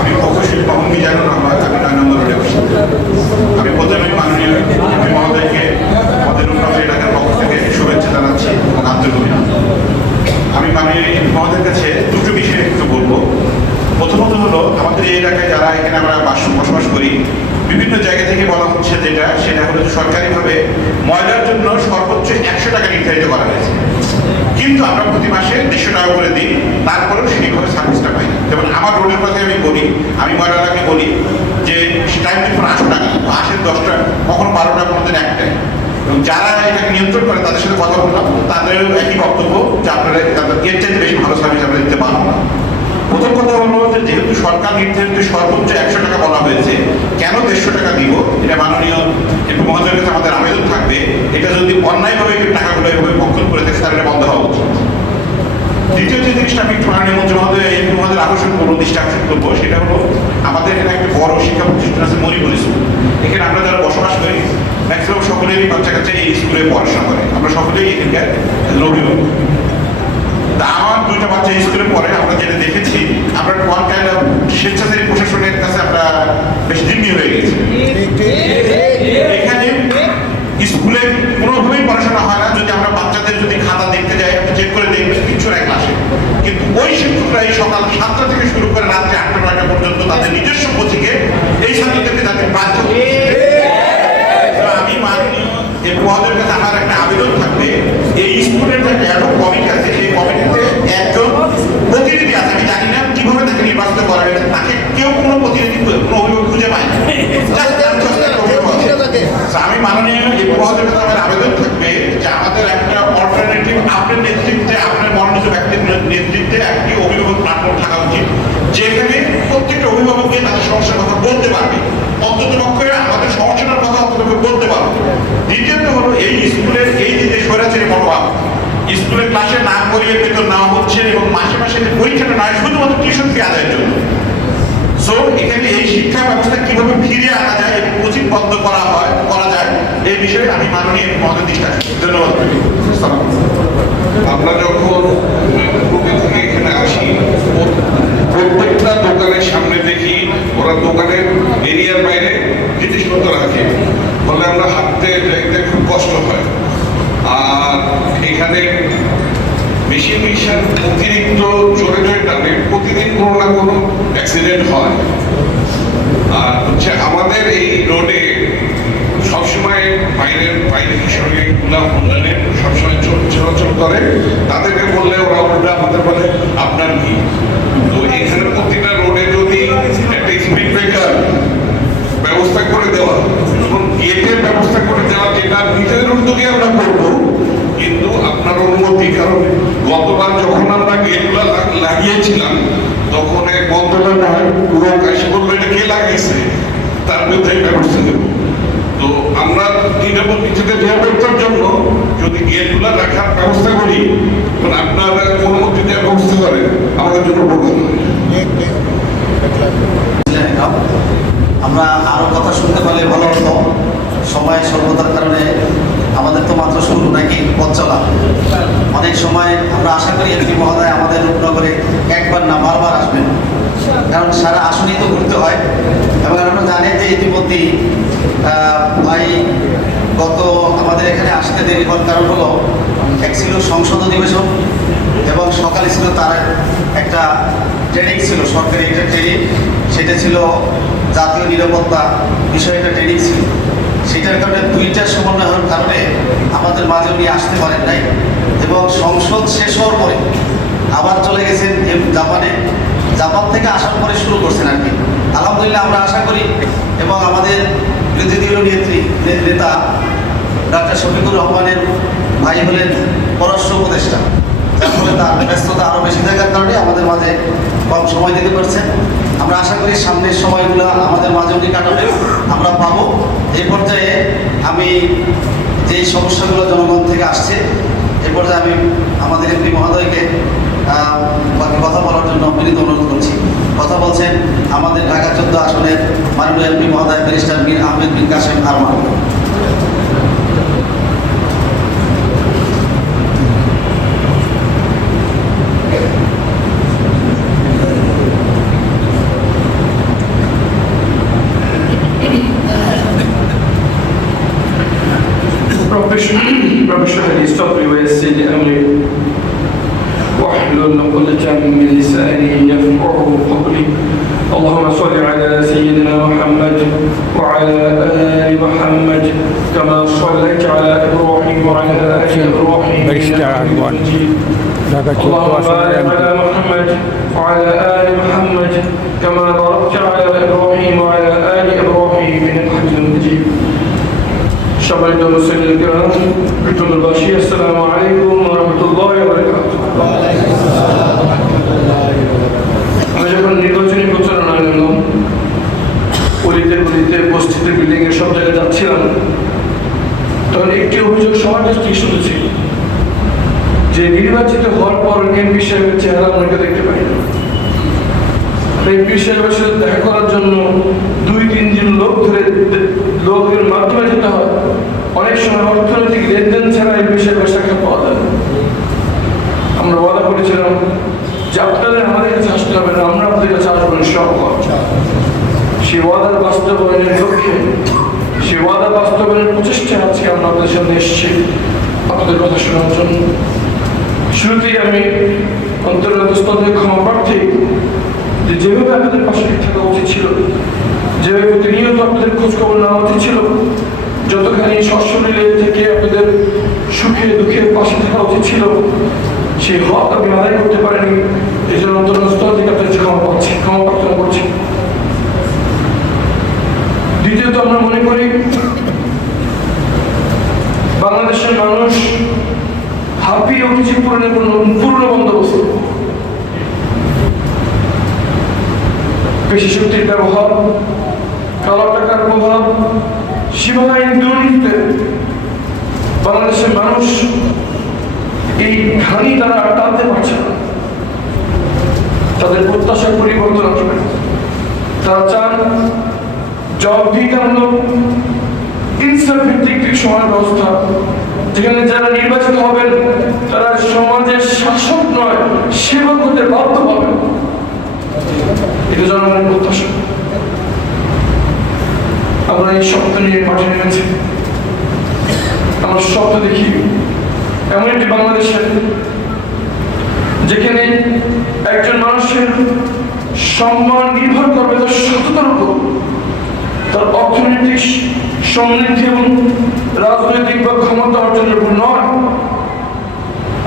আমি প্রকৌশলী মোহাম্মদ মিজানুর রহমান, আমি 9 নম্বর রোডে বসি। আমি প্রথমে মাননীয় এমপি মহোদয়কে আমাদের রূপনগর এলাকার পক্ষ থেকে শুভেচ্ছা জানাচ্ছি এবং আন্তরিক অভিনন্দন। আমি মাননীয় এমপি মহোদয়ের কাছে দুটো বিষয়ে একটু বলবো। প্রথমত হলো, আমাদের এই এলাকায় যারা এখানে আমরা বসবাস করি, বিভিন্ন জায়গা থেকে বলা হচ্ছে সেটা হলো সরকারিভাবে ময়লার জন্য সর্বোচ্চ 100 টাকা নির্ধারিত করা হয়েছে, কিন্তু আমরা প্রতি মাসে 150 টাকা করে দিই, তারপরেও সেইভাবে সার্ভিসটা পাই না। যেমন আমার রোডের কথা আমি বলি, আমি ময়লাটাকে বলি যে টাইম দিন 8 টাকা, আসেন 10টা, কখনো 12টা, কোনোদিন 1টায়। এবং যারা এটাকে নিয়ন্ত্রণ করে তাদের সাথে কথা বললাম, তাদেরও একই বক্তব্য যে আপনারা এর চাইতে বেশি ভালো সার্ভিস আমরা দিতে পারবো না। প্রথম কথা হলো যে যেহেতু সরকার নির্ধারিত সর্বোচ্চ 100 টাকা বলা হয়েছে, কেন 150 টাকা দিব, এটা মাননীয় এমপি মহোদয়ের কাছে আমাদের আবেদন থাকবে। এটা যদি অন্যায়ভাবে টাকাগুলো এভাবে বক্ষণ করে থাকে, তাহলে এটা বন্ধ হওয়া উচিত। দ্বিতীয় যে জিনিসটা আমি একটু মাননীয় মন্ত্রী মহোদয় এমপি মহোদয়ের আকর্ষণ করবো, দৃষ্টি আকর্ষণ করবো, সেটা হলো আমাদের এখানে একটা বড় শিক্ষা প্রতিষ্ঠান আছে মণিপুর স্কুল। এখানে আমরা যারা বসবাস করি, ম্যাক্সিমাম সকলেরই বাচ্চা কাচ্চা এই স্কুলে পড়াশোনা করে, আমরা সকলেই এখানকার অভিভাবক। তা আমার 2টা বাচ্চা স্কুলে পড়ে, আমরা যেটা দেখেছি, আমরা স্বেচ্ছাসেবী প্রশাসনের কাছে আমরা বেশ জিম্মি হয়ে গেছি। এখানে স্কুলে কোনোভাবেই পড়াশোনা হয় না। যদি আমরা বাচ্চাদের যদি খাতা দেখতে যাই, আপনি চেক করে দেখবেন কিছু এক ক্লাসে, কিন্তু ওই শিক্ষকরা এই সকাল 7টা থেকে শুরু করে রাত্রে 8টা-9টা পর্যন্ত তাদের নিজস্ব কোচিংয়ে এই ছাত্রদেরকে তাদের বাধ্য করে। আমি মাননীয় এমপি মহোদয়ের কাছে আমার একটা আবেদন থাকবে, এই স্কুলের যে একটা কমিটি আছে, এই কমিটিতে একজন প্রতিনিধি আছে, আমি জানি না কিভাবে তাকে নির্বাচিত করা হয়েছে, তাকে কেউ কোনো প্রতিনিধি, কোনো অভিভাবক খুঁজে পায় না। আমি মাননীয় এমপি মহোদয়ের কাছে আমার আবেদন থাকবে যে আমাদের একটা অল্টারনেটিভ, আপনার নেতৃত্বে, আপনার মনোনীত ব্যক্তির নেতৃত্বে একটি অভিভাবক প্ল্যাটফর্ম থাকা উচিত, যেখানে প্রত্যেকটা অভিভাবক নিয়ে তাদের সমস্যার কথা বলতে পারবে, অন্তত পক্ষে আমাদের সমস্যাটার কথা অন্তত বলতে পারবে। দ্বিতীয়ত হলো, এই স্কুলের এই যে স্বৈরাচারী মনোভাব, স্কুলের ক্লাসে না করিয়ে বেতন নেওয়া হচ্ছে এবং মাসে মাসে যে পরীক্ষাটা নয় শুধুমাত্র টিউশন ফি আদায়ের জন্য। সো এখানে এই শিক্ষা ব্যবস্থা কিভাবে ফিরিয়ে আনা যায় এবং কোচিং বন্ধ করা যায়, এই বিষয়ে আমি মাননীয় মহোদয় দৃষ্টি রাখছি। ধন্যবাদ। আমরা যখন থেকে এখানে আসি, প্রত্যেকটা দোকানের সামনে দেখি ওরা দোকানের এরিয়ার বাইরে জিনিসপত্র রাখে, ফলে আমরা হাঁটতে যাইতে খুব কষ্ট হয়। আর এখানে মেশিন অতিরিক্ত জোরে জোরে টানে, প্রতিদিন কোনো না কোনো অ্যাক্সিডেন্ট হয়। আর হচ্ছে আমাদের এই রোডে সবসময় বাইরের হিসাবে অনলাইনে সবসময় চলাচল করে, তাদেরকে বললে ওরা উল্টা আমাদের বলে আপনার কি। তো এখানে প্রতিটা রোডে যদি একটা স্পিড ব্রেকার ব্যবস্থা করে দেওয়া এবং গেটের ব্যবস্থা করে দেওয়া, যেটা নিজেদের উদ্যোগে আমরা করবো, কিন্তু আপনার অনুমতি, কারণ গতবার যখন আমরা গেটগুলো লাগিয়েছিলাম তখন এক বন্ধটা নয় লোক এসে বললো এটা কে লাগিয়েছে, তার বিরুদ্ধে ব্যবস্থা দেব। তো আমরা নিজেদের নিরাপত্তার জন্য যদি গেটগুলো রাখার ব্যবস্থা করি, তখন আপনারা অনুমতি দেওয়ার ব্যবস্থা করেন, আমাদের জন্য উপকার হয়। আমরা আরো কথা শুনতে পারলে ভালো হতো, সময় স্বল্পতার কারণে আমাদের তো মাত্র শুরু, নাকি পথ চলা। অনেক সময় আমরা আশা করি এমপি মহোদয় আমাদের রূপনগরে একবার না বারবার আসবেন, কারণ সারা আসনই তো ঘুরতে হয়। এবং আমরা জানি যে ইতিমধ্যেই ভাই গত আমাদের এখানে আসতে দেরি হওয়ার কারণ হলো, এক ছিল সংসদ অধিবেশন এবং সকালে ছিল তার একটা ট্রেনিং ছিল, সরকারি একটা ট্রেনিং, সেটা ছিল জাতীয় নিরাপত্তা বিষয়ে একটা ট্রেনিং ছিল। সেটার কারণে 2টার সমন্বয় হওয়ার কারণে আমাদের মাঝে উনি আসতে পারেন নাই, এবং সংসদ শেষ হওয়ার পরে আবার চলে গেছেন জাপান থেকে আসার পরে শুরু করছেন আর কি। আলহামদুলিল্লাহ আমরা আশা করি, এবং আমাদের বিরোধী দলীয় নেতা ডক্টর শফিকুর রহমানের ভাই হলেন পররাষ্ট্র উপদেষ্টা, যার ফলে তার ব্যস্ততা আরও বেশি থাকার কারণে আমাদের মাঝে কম সময় দিতে পারছেন। আমরা আশা করি সামনের সময়গুলো আমাদের মাঝে উনি কাটাবে আমরা পাবো। এই পর্যায়ে আমি যেই সমস্যাগুলো জনগণ থেকে আসছে, এ পর্যায়ে আমি আমাদের এমপি মহোদয়কে কথা বলার জন্য বিনীত অনুরোধ করছি। কথা বলছেন আমাদের ঢাকা 14 আসনের মাননীয় এমপি মহোদয় ব্যারিস্টার মীর আহমেদ বিন কাসেম আরমান। اشرح لي صدري ويسر لي امري واحلل عقدة من لساني يفقهوا قولي. اللهم صل على سيدنا محمد وعلى آل محمد كما صليت على إبراهيم وعلى آل إبراهيم إنك حميد مجيد. اللهم بارك على محمد وعلى آل محمد كما باركت على إبراهيم وعلى آل إبراهيم إنك حميد مجيد. সম্মানিত মুসলিম কিরাম, বিটুলবাসী, আসসালামু আলাইকুম ওয়া রাহমাতুল্লাহি ওয়া বারাকাতুহু। আমি যখন নির্বাচনী প্রচারণা নিলাম, অলিতে গলিতে বস্তিতে বিল্ডিং এর সব জায়গায় যাচ্ছিলাম, তখন একটি অভিযোগ সবার কাছ থেকে শুনেছি যে নির্বাচিত হওয়ার পর এমপি সাহেবের চেহারা অনেকে দেখতে পাই না। এমপি সাহেবের সাথে দেখা করার জন্য 2-3 জন লোকের মাধ্যমে যেতে হয়। অনেক সময় অর্থনৈতিক লেনদেন ছাড়া এমপি সাহেবের সাক্ষাৎ পাওয়া যায় না। আমরা ওয়াদা করেছিলাম যে আপনাদের আমাদের কাছে আসতে হবে না, আমরা আপনাদের কাছে আসবো ইনশাআল্লাহ। সেই ওয়াদার বাস্তবায়নের লক্ষ্যে, সেই ওয়াদা বাস্তবায়নের প্রচেষ্টা আজকে আমরা আপনাদের সামনে এসেছি আপনাদের কথা শোনার জন্য। শুরুতেই আমি অন্তর্গতস্তদের ক্ষমা প্রার্থী যে যেভাবে আপনাদের পাশে থাকা উচিত ছিল, যেভাবে প্রতিনিয়ত আপনাদের খোঁজখবর নেওয়া উচিত ছিল, যতখানি সশরীরে থেকে আপনাদের সুখে দুঃখে পাশে থাকা উচিত ছিল, সেই হক আমি আদায় করতে পারিনি। এই জন্য অন্তর্গতস্তর থেকে আপনাদের ক্ষমা প্রার্থনা করছি। দ্বিতীয়ত, আমরা মনে করি বাংলাদেশের মানুষ হাঁপিয়ে উঠেছে পূর্ণ বন্দোবস্ত। পেশি শক্তির ব্যবহার, কালো টাকার প্রভাব, সীমাহীন দুর্নীতিতে বাংলাদেশের মানুষ এই ঘানি তারা টানতে পারছে না। তাদের প্রত্যাশার পরিবর্তন আসবে। তারা চান জবাবদিহিতামূলক ইনসাফ ভিত্তিক সমাজ ব্যবস্থা, যেখানে যারা নির্বাচিত হবেন তারা সমাজের শাসক নয়, সেবক হতে বাধ্য হবেন। এটা জনগণের প্রত্যাশা। আমরা এই স্বপ্ন নিয়ে মাঠে নেমেছি। আমরা স্বপ্ন দেখি এমন একটি বাংলাদেশের যেখানে একজন মানুষের সম্মান নির্ভর করবে তার সততার উপর, তার অর্থনৈতিক সমৃদ্ধি এবং রাজনৈতিক বা ক্ষমতা অর্জনের উপর নয়।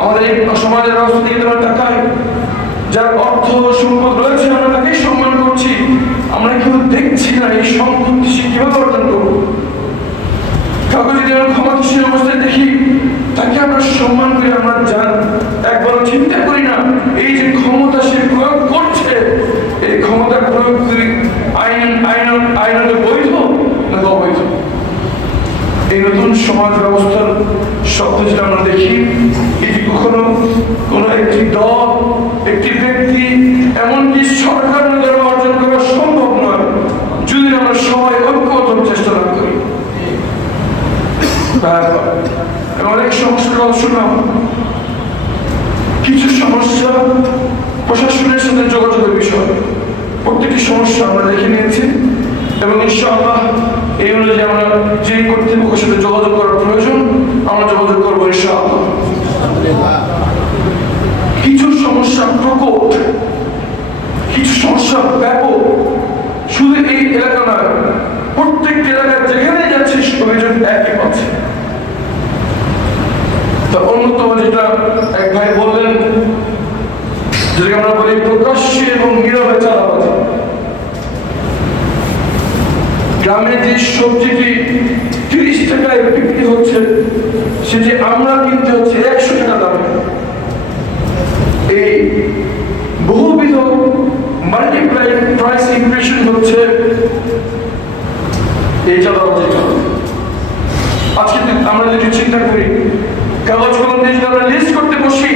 আমাদের এই সমাজের ব্যবস্থা থেকে আমরা তাকাই, যার অর্থ সম্পদ রয়েছে আমরা তাকেই সম্মান করছি। আমরা কেউ দেখছি না এই সম্পত্তি সে কিভাবে অর্জন করবো। কাউকে যদি আমরা ক্ষমতাসীন অবস্থায় দেখি, তাকে আমরা সম্মান করি। আমরা একবার চিন্তা করি না এই যে ক্ষমতা সে প্রয়োগ করছে, এই ক্ষমতা প্রয়োগ করি আইনত বৈধ না অবৈধ। এই নতুন সমাজ ব্যবস্থার স্বপ্ন যেটা আমরা দেখি, এটি কখনো কোনো একটি দল, একটি ব্যক্তি, এমনকি সরকার দ্বারা অর্জন করা সম্ভব নয় যদি আমরা সবাই ঐক্যবদ্ধ চেষ্টা না করি। অনেক সমস্যার কথা শুনলাম। কিছু সমস্যা প্রশাসনের সাথে যোগাযোগের বিষয়, প্রত্যেকটি সমস্যা আমরা দেখে নিয়েছি এবং ইনশাআল্লাহ এই অনুযায়ী আমরা যে কর্তৃপক্ষের সাথে যোগাযোগ করার প্রয়োজন আমরা যোগাযোগ করবো ইনশাআল্লাহ। কিছু সমস্যা প্রকোপ, কিছু সমস্যা ব্যাপক, শুধু এই এলাকা নয়, প্রত্যেকটি এলাকায় যেখানে যাচ্ছে অভিযোগ একই পাচ্ছে। তা অন্যতম যেটা এক ভাই বললেন, যেটাকে আমরা বলি প্রকাশ্যে এবং নীরবে চাঁদাবাজি। গ্রামে যে সবজিটি 30 টাকায় বিক্রি হচ্ছে, সেটি আমরা কিনতে হচ্ছে 100 টাকা দামে। এই বহুবিধ মাল্টিপ্লাই প্রাইস ইনফ্লেশন হচ্ছে এই চাঁদাবাজির কারণে। আজকে আমরা যদি চিন্তা করি, কাগজ কলম দিয়ে যদি আমরা লিস্ট করতে বসি,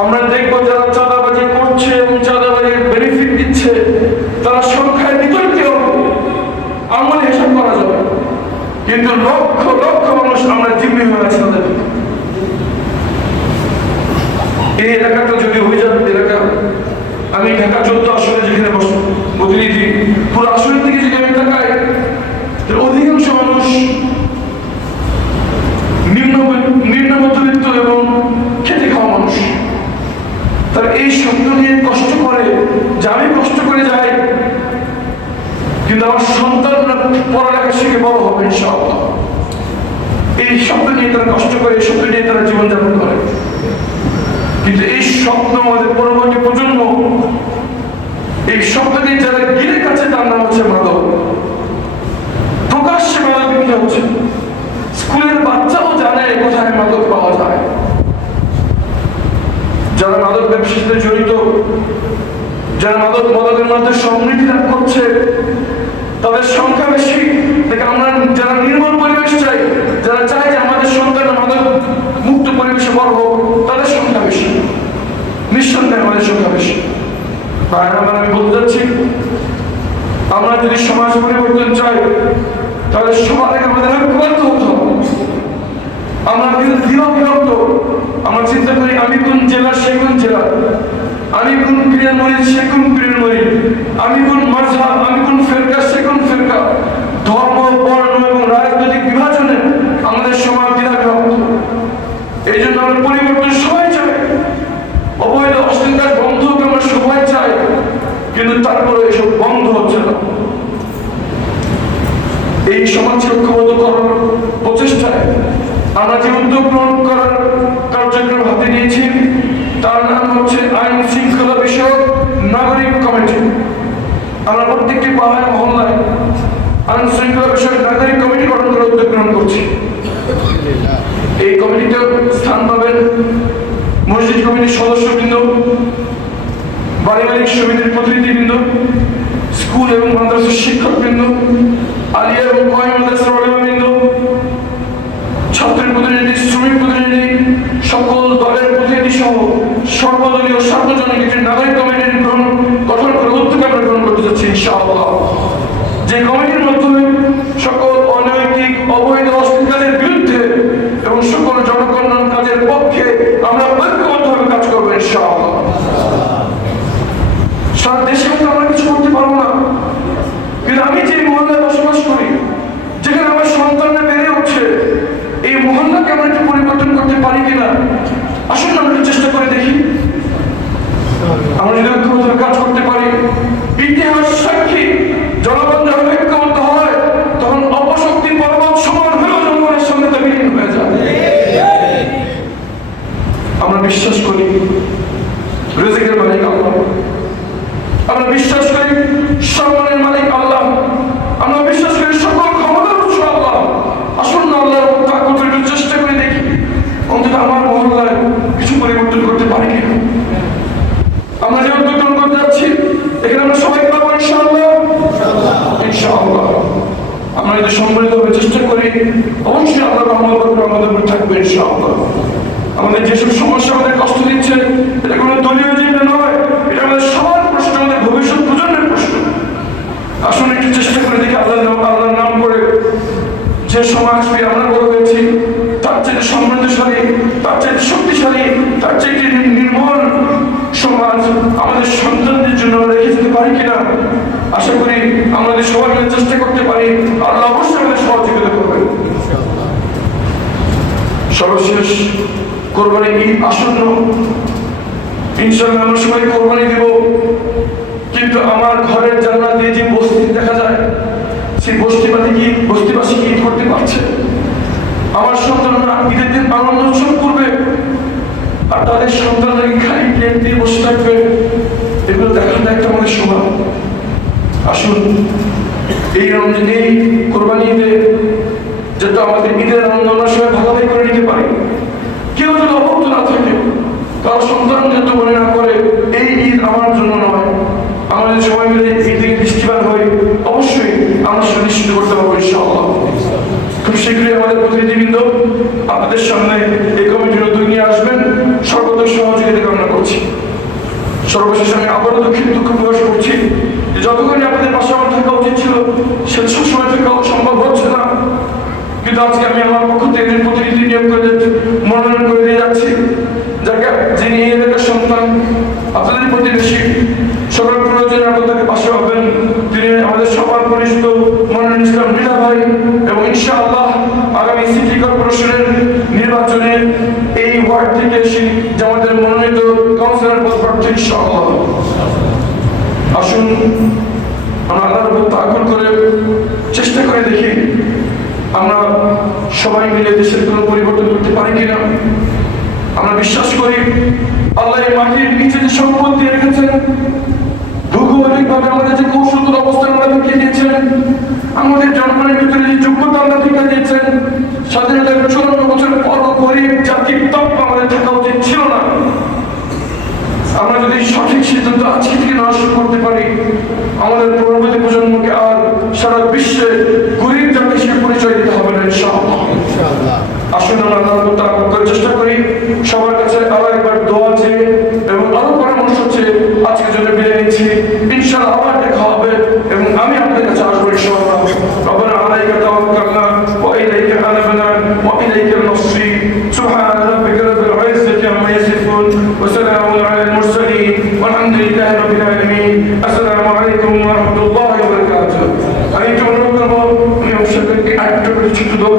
আমরা দেখবো যারা চাঁদাবাজি করছে এবং চাঁদাবাজির বেনিফিট দিচ্ছে তারা সংখ্যায় বিতর্কেও আমলে হিসাব করা যাবে। কিন্তু লক্ষ লক্ষ মানুষ আমরা জিম্মি হয়ে আছি তাদের। এই এলাকাটা যদি অভিযান এলাকা, আমি ঢাকা 14 আসনে যেখানে প্রতিনিধি, পুরো আসনের দিকে যদি আমি তাকাই, অধিকাংশ মানুষ এই স্বপ্ন নিয়ে কষ্ট করে যে আমি কষ্ট করে যাই, কিন্তু আমার সন্তানরা পড়ালেখা শিখে বড় হবে ইনশাআল্লাহ। এই স্বপ্ন নিয়ে তারা কষ্ট করে, এই স্বপ্ন নিয়ে তারা জীবনযাপন করে। কিন্তু এই স্বপ্ন আমাদের পরবর্তী প্রজন্ম, এই স্বপ্ন নিয়ে যারা গিলে কাছে, তার নাম হচ্ছে মাদক। প্রকাশ্যে মাদক বিক্রি হচ্ছে, স্কুলের বাচ্চাও জানে কোথায় মাদক পাওয়া যায়। যারা মাদক ব্যবসার সাথে জড়িত, যারা মাদকের মধ্যে সমৃদ্ধি লাভ করছে, তাদের সংখ্যা বেশি। দেখে আমরা যারা নির্মল পরিবেশ চাই, যারা চাই যে আমাদের সন্তান মাদক মুক্ত পরিবেশে বড় হোক, তাদের সংখ্যা বেশি, নিঃসন্দেহে আমাদের সংখ্যা বেশি। আমি বলতে চাচ্ছি, আমরা যদি সমাজ পরিবর্তন চাই, তাহলে সবার আগে আমাদের ঐক্যবদ্ধ হতে হবে। আমরা কিন্তু বিভক্ত, আমরা চিন্তা করি আমি কোন জেলা সে কোন জেলা, আমি কোন পীরের মরিদ সে কোন পীরের মরিদ, আমি কোন মাযহাব আমি কোন ফিরকা সে কোন ফিরকা। ধর্ম, বর্ণ এবং রাজনৈতিক বিভাজনে আমাদের সমাজ দ্বিধাবিভক্ত। এই জন্য আমরা পরিবর্তন সবাই চাই, অবৈধ অশ্লীল কাজ বন্ধ হোক আমরা সবাই চাই, কিন্তু তারপরে এসব বন্ধ হচ্ছে না। এই সমাজকে ঐক্যবদ্ধ করার প্রচেষ্টায় আমরা যে উদ্যোগ গ্রহণ করার কার্যক্রম হাতে নিয়েছি, তার নাম হচ্ছে আইন শৃঙ্খলা বিষয়ক নাগরিক কমিটি। আমরা প্রত্যেকটি পাড়ায় মহল্লায় আইন শৃঙ্খলা বিষয়ক নাগরিক কমিটি গঠন করার উদ্যোগ গ্রহণ করছি। এই কমিটিতে স্থান পাবেন মসজিদ কমিটির সদস্যবৃন্দ, পারিবারিক সমিতির প্রতিনিধিবৃন্দ, স্কুল এবং মাদ্রাসার শিক্ষকবৃন্দ, আলিয়া এবং কয় মাদ্রাসার ওলামাবৃন্দ, ছাত্রের প্রতিনিধি, শ্রমিক প্রতিনিধি, সকল দলের প্রতিনিধি সহ সর্বদলীয় সার্বজনীন একটি নাগরিক কমিটির গঠন করে উদ্যোগ আমরা গ্রহণ করতে যাচ্ছি ইনশাআল্লাহ। যে কমিটির মাধ্যমে সকল অনৈতিক অবৈধ অশ্লীল কাজের বিরুদ্ধে এবং সকল জনকল্যাণ কাজের পক্ষে আমরা ঐক্যবদ্ধভাবে কাজ করবো ইনশাআল্লাহ। সারা দেশে হয়তো আমরা কিছু করতে পারবো না, কিন্তু আমি যে মহল্লায় বসবাস করি, যেখানে আমার সন্তানরা বেড়ে উঠছে, এই মহল্লাকে আমরা একটু পরিবর্তন করতে পারি কিনা আসলে আমরা চেষ্টা করে দেখি। আমরা যদি ঐক্যবদ্ধভাবে কাজ করতে পারি, ইতিহাস সাক্ষী জনগণ যখন ঐক্যবদ্ধ হয়, তখন অপশক্তি পর্বত সমান হয়েও জনগণের সঙ্গে তা বিলীন হয়ে যায়। আমরা বিশ্বাস করি রিজিকের মালিক আল্লাহ, আমরা বিশ্বাস করি সম্মানের মালিক আল্লাহ, আমরা বিশ্বাস করি সকল ক্ষমতার উৎস আল্লাহ। আসুন না আল্লাহর তাকওয়াতে একটু চেষ্টা করে দেখি, অন্তত আমার মহল্লায় কিছু পরিবর্তন করতে পারি কিনা। আমরা যে উদ্যোগ গ্রহণ করতে যাচ্ছি, এখানে আমরা সবাই পাবো ইনশাআল্লাহ। ইনশাআল্লাহ আমরা যদি সম্মিলিতভাবে চেষ্টা করি, অবশ্যই আল্লাহর রহমত আমাদের উপর থাকবে ইনশাআল্লাহ। আমাদের যেসব সমস্যা আমাদের কষ্ট দিচ্ছে, এটা কোনো দলীয় এজেন্ডা নয়, এটা আমাদের সবার প্রশ্ন, আমাদের ভবিষ্যৎ প্রজন্মের প্রশ্ন। আসুন একটু চেষ্টা করে দেখি আল্লাহর নাম করে যে সমাজ পেয়ে আমরা বড় হয়েছি, তার চেয়ে সমৃদ্ধশালী, তার চেয়ে শক্তিশালী, তার চেয়ে নির্মল সমাজ আমাদের সন্তানদের জন্য রেখে যেতে পারি কিনা। আশা করি আমাদের সবাই মিলে চেষ্টা করতে পারি, আল্লাহ অবশ্যই আমাদের সহযোগিতা করবেন। সর্বশেষ, কোরবানি ঈদ আসন্ন, ইনশাআল্লাহ আমরা সবাই কোরবানি দেব, কিন্তু আমার ঘরের জানলা দিয়ে যে বস্তি দেখা যায়, সেই বস্তিবাসী কি ঈদ করতে পারছে? আমার সন্তানরা ঈদের দিন আনন্দ উৎসব করবে, আর তাদের সন্তানরা খালি প্লেট দিয়ে বসে থাকবে, এগুলো দেখাটা একটা আমাদের স্বভাব। আসুন এই রমজান, এই কোরবানি ঈদে যাতে আমাদের ঈদের আনন্দ আমরা সবাই ভাগাভাগি করে নিতে পারি। কেউ যদি অভুক্ত না থাকে, কারো সন্তান যাতে মনে না করে এই ঈদ আমার জন্য নয়, আমাদের সবাই মিলে এই দিকে দৃষ্টিবান হই, অবশ্যই আমরা সুনিশ্চিত করতে পারবো ইনশাআল্লাহ। খুব শীঘ্রই আমাদের প্রতিনিধিবৃন্দ আপনাদের সামনে এই কমিটির উদ্যোগ নিয়ে আসবেন, সর্বদা সহযোগিতা কামনা করছি। সর্বশেষ আমি আবারও দুঃখ প্রকাশ করছি যে যতক্ষণই আপনাদের পাশে আমার থাকা উচিত ছিল, সেটা সবসময় থাকা সম্ভব হচ্ছে না, কিন্তু আজকে আমি আমার পক্ষ থেকে একজন প্রতিনিধি নিয়োগ করে মনোনয়ন করে দিয়ে যাচ্ছি, যাকে যিনি এই এলাকার সন্তান, আপনাদের প্রতিবেশী, সকল প্রয়োজনে আপনাদের পাশে হবেন। তিনি আমাদের সবার পরিচিত মনোনয়ন ইসলাম মৃধা ভাই, এবং ইনশাআল্লাহ আগামী সিটি কর্পোরেশনের নির্বাচনে এই ওয়ার্ড থেকে জামাতের মনোনীত কাউন্সিলর পদ তো ইনশাআল্লাহ। আসুন আমরা আল্লাহর উপর তাওয়াক্কুল করে চেষ্টা করে দেখি আমরা সবাই মিলে দেশের কোনো পরিবর্তন করতে পারি কিনা। আমরা বিশ্বাস করি আল্লাহ এই মাটির নিচে যে সম্পদ দিয়ে রেখেছেন, ভৌগোলিকভাবে আমাদের যে কৌশলগত অবস্থান আমরা দেখিয়ে দিয়েছেন, আমাদের জনগণের ভিতরে যে যোগ্যতা আমরা দেখিয়ে দিয়েছেন, স্বাধীনতার 54 বছর পর গরিব জাতির তপ্প আমাদের থাকা উচিত ছিল না। আমরা যদি সঠিক সিদ্ধান্ত আজকে থেকে নেওয়া শুরু করতে পারি, আমাদের পরবর্তী প্রজন্মকে আর সারা বিশ্বে গরিব জাতি হিসেবে পরিচয় দিতে হবে না ইনশাআল্লাহ। আসুন আমরা আল্লাহর উপর তাওয়াক্কুল করে চেষ্টা করি। সবার কাছে আরো একবার দোয়া চেয়ে এবং আরো পরামর্শ চেয়ে আজকের জন্য বিদায় নিচ্ছি। ইনশাআল্লাহ আবার দেখা হবে এবং আমি আপনাদের কাছে আসবো ইনশাআল্লাহ। রব্বানা আলাইকা তাওয়াক্কালনা ওয়া ইলাইকা আনাবনা ওয়া ইলাইকা al-masir। সুবহান রাব্বিকা রাব্বিল ইজ্জাতি আম্মা ইয়াসিফুন ওয়া সালামুন আলাল মুরসালিন ওয়ালহামদুলিল্লাহি রাব্বিল আলামিন। আসসালামু আলাইকুম ওয়া রাহমাতুল্লাহি ওয়া বারাকাতুহু। আমি একটু অনুরোধ করবো, আমি অবশ্যই একটু ছোট্ট দোয়া